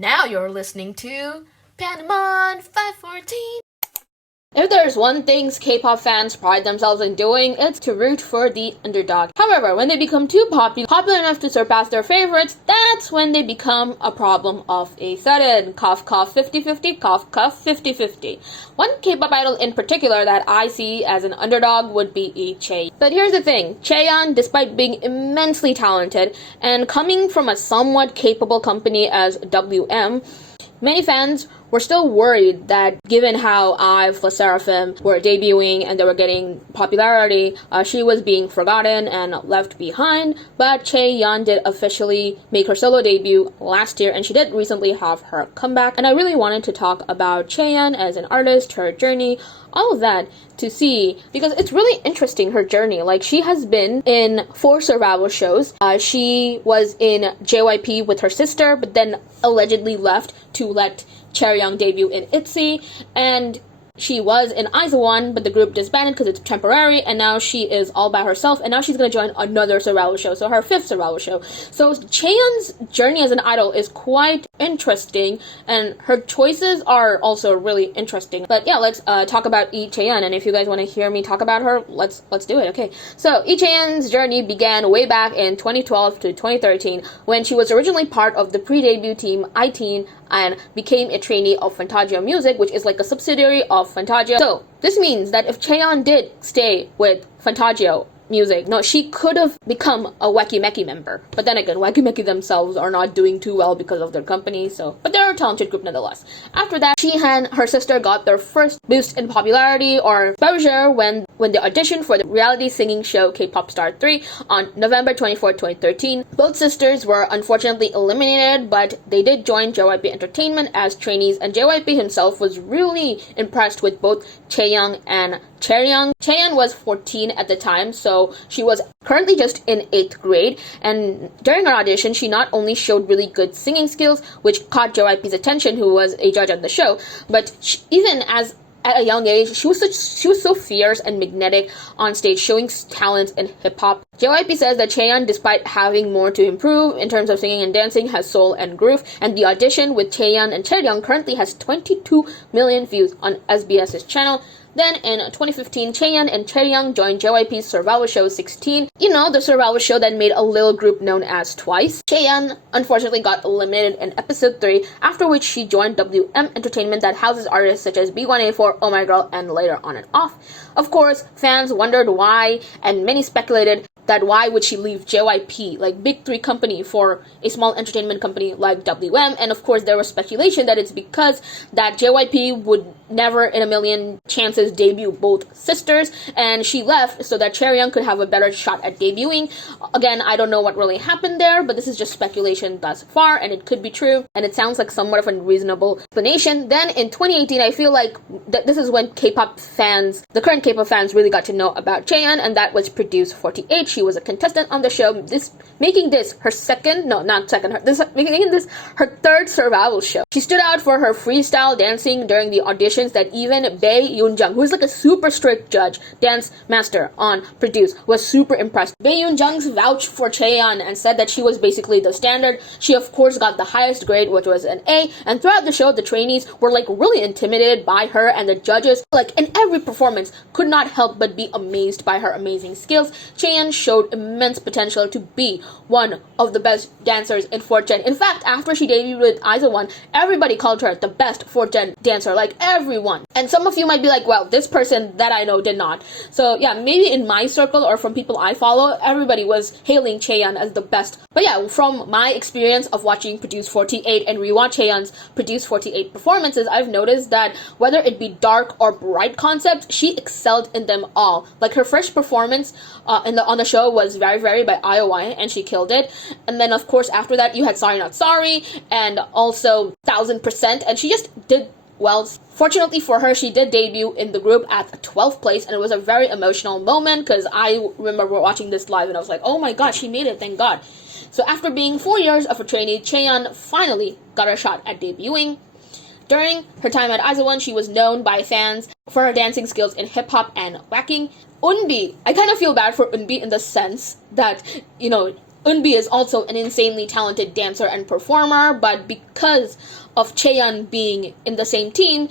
Now you're listening to Panamon 514. If there's one thing K-pop fans pride themselves in doing, it's to root for the underdog. However, when they become too popular enough to surpass their favorites, that's when they become a problem of a sudden. Cough, cough, 50-50, cough, cough, 50-50. One K-pop idol in particular that I see as an underdog would be Chae. But here's the thing, Chaeyeon, despite being immensely talented and coming from a somewhat capable company as WM, many fans were still worried that given how IVE plus Seraphim were debuting and they were getting popularity, she was being forgotten and left behind. But Chaeyeon did officially make her solo debut last year, and she did recently have her comeback. And I really wanted to talk about Chaeyeon as an artist, her journey, all of that to see, because it's really interesting, her journey. Like, she has been in 4 survival shows. She was in JYP with her sister, but then allegedly left to let Chaeyeon debut in ITZY, and she was in IZ*ONE, but the group disbanded because it's temporary, and now she is all by herself, and now she's going to join another survival show, so her 5th survival show. So Chaeyeon's journey as an idol is quite interesting, and her choices are also really interesting. But yeah, let's talk about Chaeyeon, and if you guys want to hear me talk about her, let's do it, okay? So Chaeyeon's journey began way back in 2012 to 2013, when she was originally part of the pre-debut team I-Teen and became a trainee of Fantasia Music, which is like a subsidiary of Fantasia. So this means that if Chaeyeon did stay with Fantasia Music, no, she could have become a Wacky Meki member. But then again, Wacky Meki themselves are not doing too well because of their company, but they're a talented group nonetheless. After that, she and her sister got their first boost in popularity or exposure when they auditioned for the reality singing show K-Pop Star 3 on November 24, 2013. Both sisters were unfortunately eliminated, but they did join JYP Entertainment as trainees, and JYP himself was really impressed with both Chaeyoung and Chaeyeon. Chaeyeon was 14 at the time, so she was currently just in 8th grade, and during her audition, she not only showed really good singing skills, which caught JYP's attention, who was a judge on the show, but even at a young age, she was so fierce and magnetic on stage, showing talent in hip-hop. JYP says that Chaeyeon, despite having more to improve in terms of singing and dancing, has soul and groove, and the audition with Chaeyeon and Chaeyeon currently has 22 million views on SBS's channel. Then in 2015, Chaeyeon and Chaeyoung joined JYP's survival show 16. You know, the survival show that made a little group known as Twice. Chaeyeon unfortunately got eliminated in episode 3, after which she joined WM Entertainment that houses artists such as B1A4, Oh My Girl, and Later On and Off. Of course, fans wondered why, and many speculated that why would she leave JYP, like big 3 company, for a small entertainment company like WM, and of course there was speculation that it's because that JYP would never in a million chances debut both sisters, and she left so that Chaeyeon could have a better shot at debuting. Again, I don't know what really happened there, but this is just speculation thus far, and it could be true, and it sounds like somewhat of a reasonable explanation. Then in 2018, I feel like this is when K-pop fans, the current K-pop fans, really got to know about Chaeyeon, and that was Produce 48. She was a contestant on the show, making this her 3rd survival show. She stood out for her freestyle dancing during the auditions that even Bae Yoon-jung, who is like a super strict judge, dance master on Produce, was super impressed. Bae Yoon-jung's vouched for Chaeyeon and said that she was basically the standard. She of course got the highest grade, which was an A, and throughout the show, the trainees were like really intimidated by her, and the judges, like in every performance, could not help but be amazed by her amazing skills. Chaeyeon showed immense potential to be one of the best dancers in 4th Gen. In fact, after she debuted with IZ*ONE, everybody called her the best 4th Gen dancer, like everyone. And some of you might be like, well, this person that I know did not. So yeah, maybe in my circle or from people I follow, everybody was hailing Chaeyeon as the best. But yeah, from my experience of watching Produce 48 and rewatch Chaeyeon's Produce 48 performances, I've noticed that whether it be dark or bright concepts, she excelled in them all. Like her first performance on the show was Very Very by IOI, and she killed it. And then of course after that you had Sorry Not Sorry and also 1000%, and she just did well. Fortunately for her, she did debut in the group at 12th place, and it was a very emotional moment because I remember watching this live and I was like, oh my god, she made it, thank god. So after being 4 years of a trainee, Chaeyeon finally got her shot at debuting. During her time at IZ*ONE, she was known by fans for her dancing skills in hip-hop and whacking. Eunbi, I kind of feel bad for Eunbi in the sense that, you know, Eunbi is also an insanely talented dancer and performer, but because of Chaeyeon being in the same team,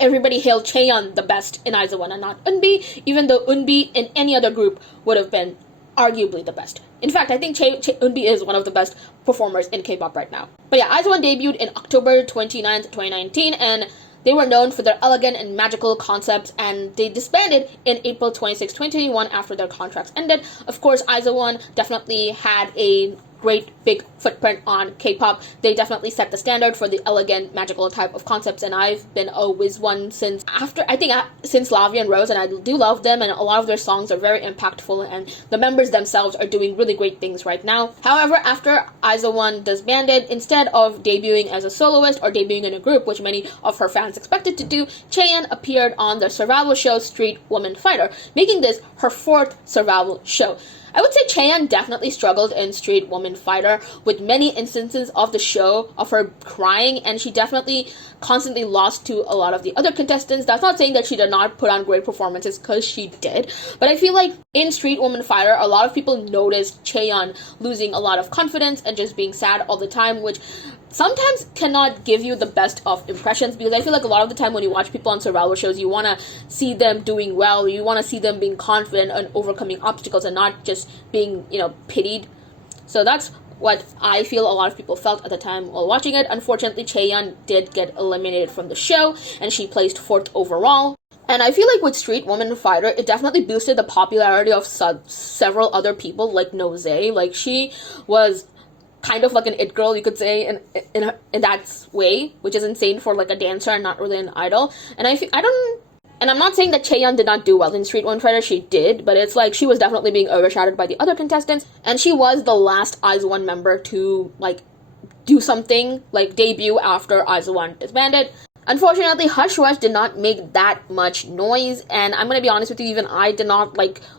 everybody hailed Chaeyeon the best in IZ*ONE and not Eunbi, even though Eunbi in any other group would have been arguably the best. In fact, I think Eunbi is one of the best performers in K-pop right now. But yeah, IZ*ONE debuted in October 29th, 2019, and they were known for their elegant and magical concepts, and they disbanded in April 26, 2021 after their contracts ended. Of course, IZ*ONE definitely had a great big footprint on K-pop. They definitely set the standard for the elegant, magical type of concepts, and I've been a whiz one since Lavie and Rose, and I do love them, and a lot of their songs are very impactful, and the members themselves are doing really great things right now. However, after IZ*ONE disbanded, instead of debuting as a soloist or debuting in a group, which many of her fans expected to do, Chaeyeon appeared on the survival show Street Woman Fighter, making this her 4th survival show. I would say Chaeyeon definitely struggled in Street Woman Fighter, with many instances of the show of her crying, and she definitely constantly lost to a lot of the other contestants. That's not saying that she did not put on great performances, because she did, but I feel like in Street Woman Fighter, a lot of people noticed Chaeyeon losing a lot of confidence and just being sad all the time, which sometimes cannot give you the best of impressions, because I feel like a lot of the time when you watch people on survival shows, you want to see them doing well, you want to see them being confident and overcoming obstacles and not just being, pitied. So that's what I feel a lot of people felt at the time while watching it. Unfortunately, Chaeyeon did get eliminated from the show, and she placed 4th overall. And I feel like with Street Woman Fighter, it definitely boosted the popularity of several other people, like Nose. Like, she was kind of like an it girl, you could say, in that way, which is insane for like a dancer and not really an idol. And I'm not saying that Chaeyeon did not do well in Street Woman Fighter, she did, but it's like she was definitely being overshadowed by the other contestants, and she was the last IZ*ONE member to like do something, like debut after IZ*ONE disbanded. Unfortunately, Hush Rush did not make that much noise, and I'm gonna be honest with you, even I did not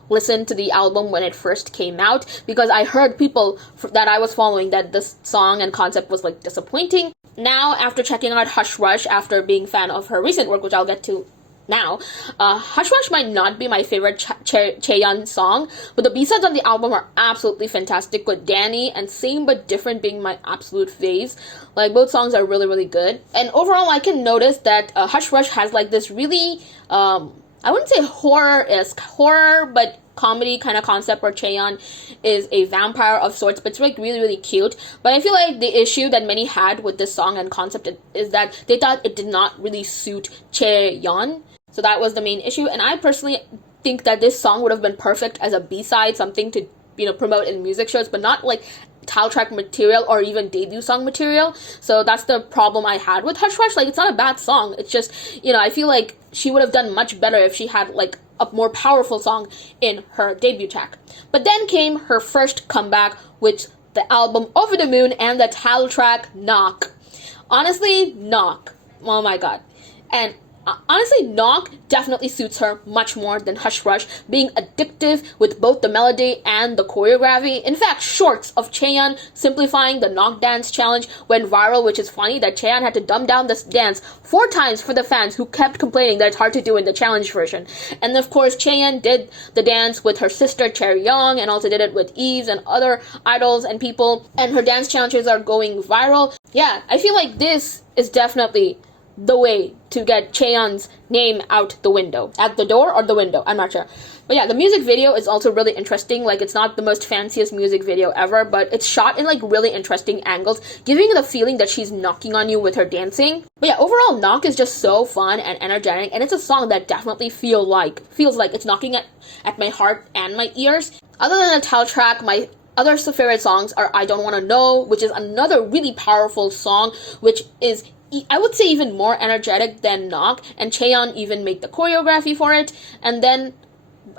listen to the album when it first came out, because I heard people that I was following that this song and concept was disappointing. Now, after checking out Hush Rush, after being a fan of her recent work, which I'll get to now, Hush Rush might not be my favorite Chaeyeon song, but the B-sides on the album are absolutely fantastic, with Danny and Same But Different being my absolute faves. Both songs are really, really good. And overall, I can notice that Hush Rush has this really, I wouldn't say horror, but comedy kind of concept where Chaeyeon is a vampire of sorts, but it's really, really cute. But I feel like the issue that many had with this song and concept is that they thought it did not really suit Chaeyeon. So that was the main issue, and I personally think that this song would have been perfect as a B-side, something to, promote in music shows, but not title track material or even debut song material. So that's the problem I had with Hush Rush. It's not a bad song, it's just, I feel like she would have done much better if she had, a more powerful song in her debut track. But then came her first comeback with the album Over the Moon and the title track Knock. Honestly, Knock. Oh my god. And honestly, Knock definitely suits her much more than Hush Rush, being addictive with both the melody and the choreography. In fact, shorts of Chaeyeon simplifying the Knock dance challenge went viral, which is funny that Chaeyeon had to dumb down this dance 4 times for the fans who kept complaining that it's hard to do in the challenge version. And of course, Chaeyeon did the dance with her sister Chaeyeon, and also did it with Eves and other idols and people, and her dance challenges are going viral. Yeah, I feel like this is definitely the way to get Chaeyeon's name out the window. At the door or the window, I'm not sure. But yeah, the music video is also really interesting. It's not the most fanciest music video ever, but it's shot in really interesting angles, giving you the feeling that she's knocking on you with her dancing. But yeah, overall, Knock is just so fun and energetic, and it's a song that definitely feels like it's knocking at my heart and my ears. Other than the title track, my other favorite songs are I Don't Wanna Know, which is another really powerful song, which is I would say even more energetic than Knock, and Chaeyeon even made the choreography for it. And then,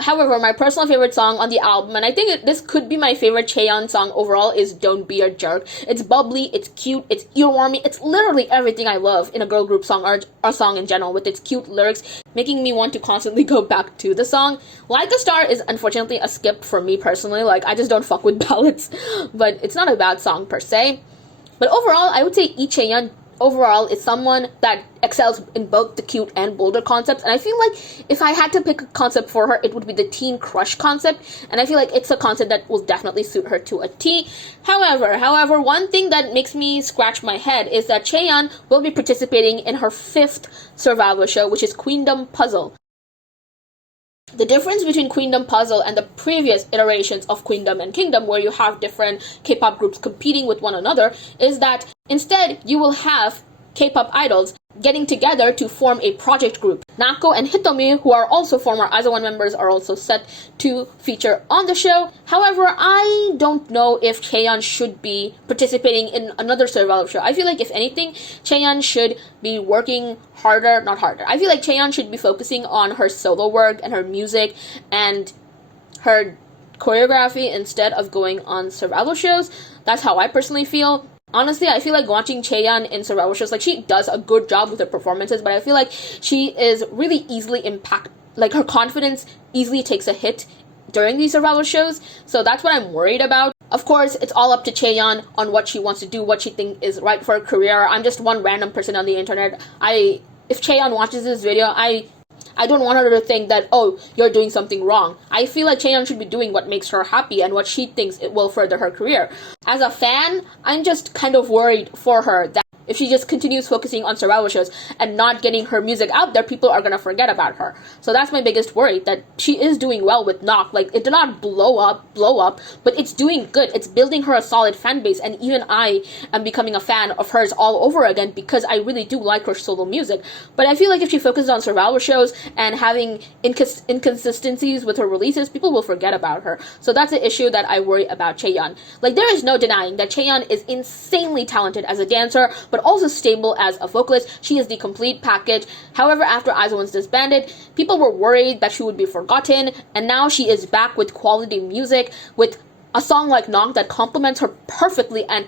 however, my personal favorite song on the album, and I think this could be my favorite Chaeyeon song overall, is Don't Be a Jerk. It's bubbly, it's cute, it's earwormy, it's literally everything I love in a girl group song or a song in general, with its cute lyrics, making me want to constantly go back to the song. Like a Star is unfortunately a skip for me personally, I just don't fuck with ballads, but it's not a bad song per se. But overall, I would say Chaeyeon overall is someone that excels in both the cute and bolder concepts, and I feel like if I had to pick a concept for her, it would be the teen crush concept, and I feel like it's a concept that will definitely suit her to a T. However, one thing that makes me scratch my head is that Chaeyeon will be participating in her 5th survival show, which is Queendom Puzzle. The difference between Queendom Puzzle and the previous iterations of Queendom and Kingdom, where you have different K-pop groups competing with one another, is that instead you will have K-pop idols getting together to form a project group. Nako and Hitomi, who are also former IZ*ONE members, are also set to feature on the show. However, I don't know if Chaeyeon should be participating in another survival show. I feel like if anything, Chaeyeon should be working harder, not harder. I feel like Chaeyeon should be focusing on her solo work and her music and her choreography instead of going on survival shows. That's how I personally feel. Honestly, I feel like watching Chaeyeon in survival shows, like, she does a good job with her performances, but I feel like she is really easily like, her confidence easily takes a hit during these survival shows, so that's what I'm worried about. Of course, it's all up to Chaeyeon on what she wants to do, what she thinks is right for her career. I'm just one random person on the internet. If Chaeyeon watches this video, I don't want her to think that, oh, you're doing something wrong. I feel like Chaeyeon should be doing what makes her happy and what she thinks it will further her career. As a fan, I'm just kind of worried for her that if she just continues focusing on survival shows and not getting her music out there, people are gonna forget about her. So that's my biggest worry, that she is doing well with Knock. Like, it did not blow up, but it's doing good. It's building her a solid fan base, and even I am becoming a fan of hers all over again because I really do like her solo music. But I feel like if she focuses on survival shows and having inconsistencies with her releases, people will forget about her. So that's the issue that I worry about Chaeyeon. Like, there is no denying that Chaeyeon is insanely talented as a dancer, but also stable as a vocalist. She is the complete package. However, after IZ*ONE disbanded, people were worried that she would be forgotten, and now she is back with quality music, with a song like Knock that complements her perfectly and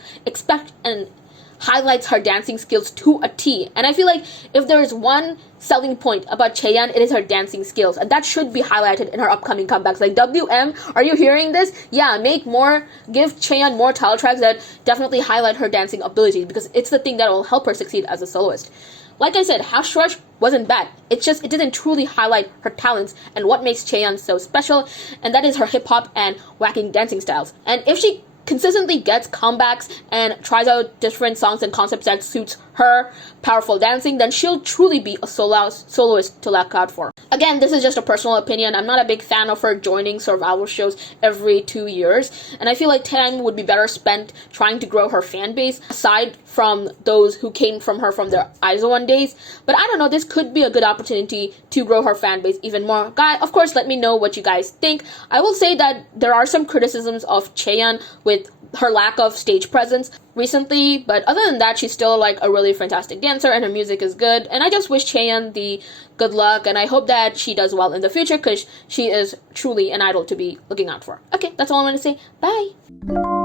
highlights her dancing skills to a T. And I feel like if there is one selling point about Chaeyeon, it is her dancing skills, and that should be highlighted in her upcoming comebacks. Like, WM, are you hearing this? Yeah, give Chaeyeon more title tracks that definitely highlight her dancing abilities, because it's the thing that will help her succeed as a soloist. Like I said, House Rush wasn't bad. It didn't truly highlight her talents and what makes Chaeyeon so special, and that is her hip-hop and whacking dancing styles. And if she consistently gets comebacks and tries out different songs and concepts that suits her powerful dancing, then she'll truly be a soloist to look out for. Again, this is just a personal opinion. I'm not a big fan of her joining survival shows every 2 years, and I feel like time would be better spent trying to grow her fan base, aside from those who came from her from their IZ*ONE days. But I don't know, this could be a good opportunity to grow her fan base even more. Of course, let me know what you guys think. I will say that there are some criticisms of Chaeyeon with her lack of stage presence recently, but other than that, she's still like a really fantastic dancer and her music is good, and I just wish Chaeyeon the good luck, and I hope that she does well in the future because she is truly an idol to be looking out for. Okay, that's all I want to say. Bye!